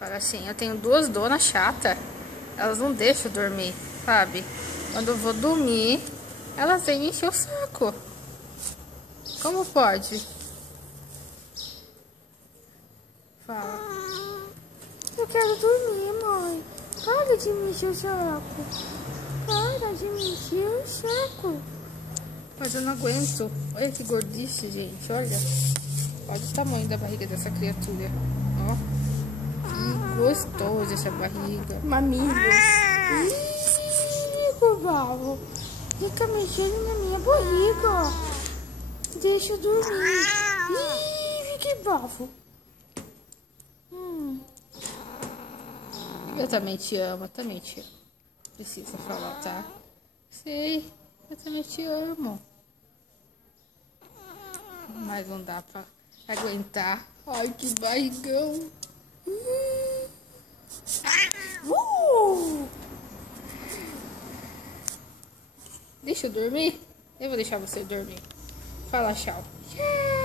Fala assim, eu tenho duas donas chatas, elas não deixam eu dormir, sabe? Quando eu vou dormir, elas vêm me encher o saco. Como pode? Fala. Eu quero dormir, mãe. Para de me encher o saco. Para de me encher o saco. Mas eu não aguento. Olha que gordice, gente. Olha. Olha o tamanho da barriga dessa criatura. Ó. Que gostoso essa barriga. Mamilos. Ih, Gustavo. Fica mexendo na minha barriga. Deixa eu dormir. Ih, que bafo. Eu também te amo, eu também te amo. Precisa falar, tá? Sei, eu também te amo. Mas não dá pra aguentar. Ai, que barrigão. Deixa eu dormir? Eu vou deixar você dormir. Fala tchau. Tchau.